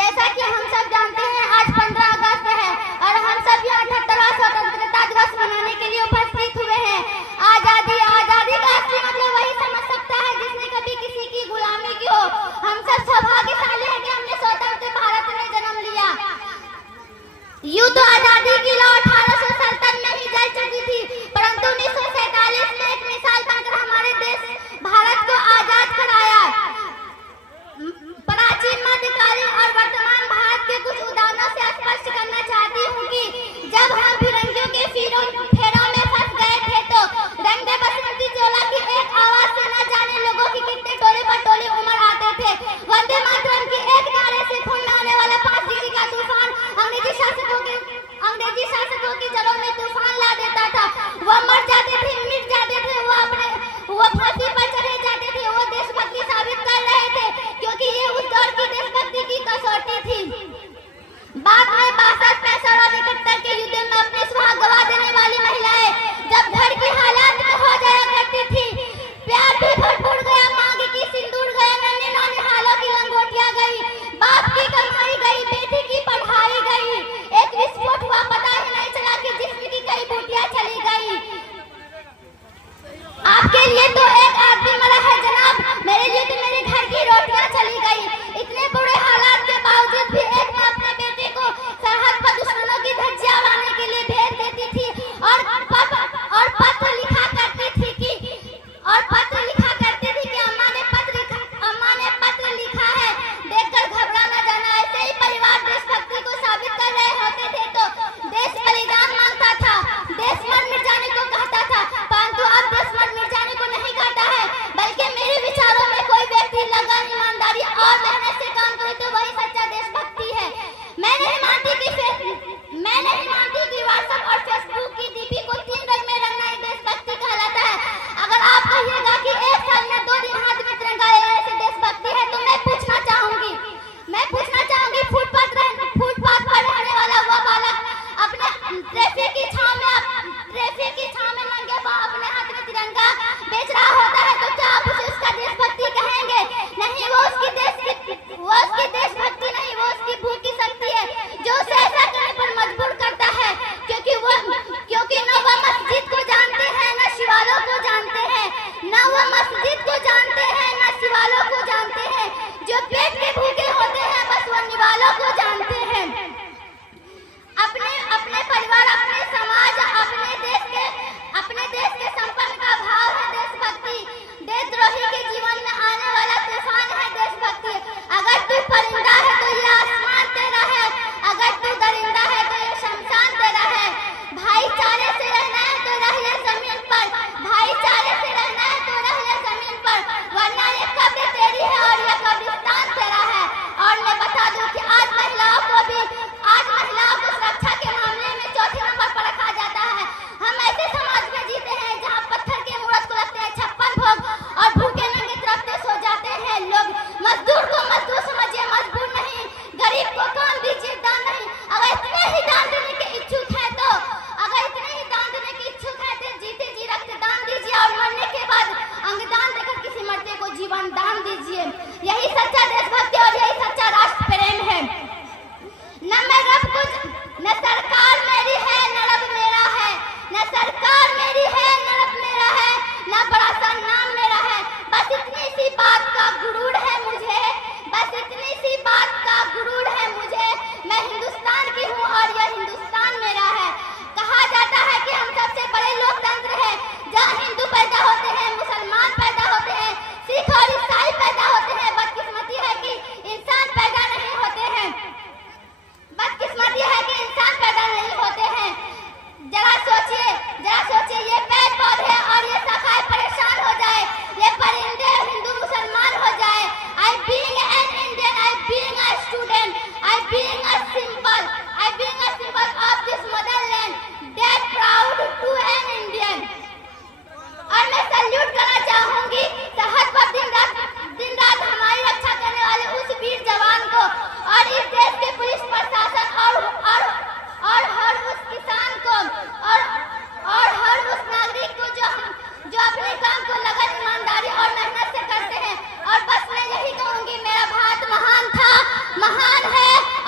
जैसा कि हम सब जानते हैं आज 15 अगस्त है और हम सब यहाँ 78वां स्वतंत्रता दिवस मनाने के लिए उपस्थित हुए हैं। आजादी आजादी का असली मतलब वही समझ सकता है जिसने कभी किसी की गुलामी की हो। हम सब सौभाग्यशाली हैं कि हमने स्वतंत्र भारत में जन्म लिया। यूं तो आजादी की लौ 1847 में ही जल चुकी थी, परंतु 1947 में एक मिसाल बनकर हमारे देश भारत को आजाद कराया। प्राचीन मध्यकालीन और वर्तमान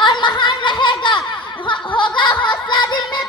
और महान रहेगा। होगा हौसला दिल में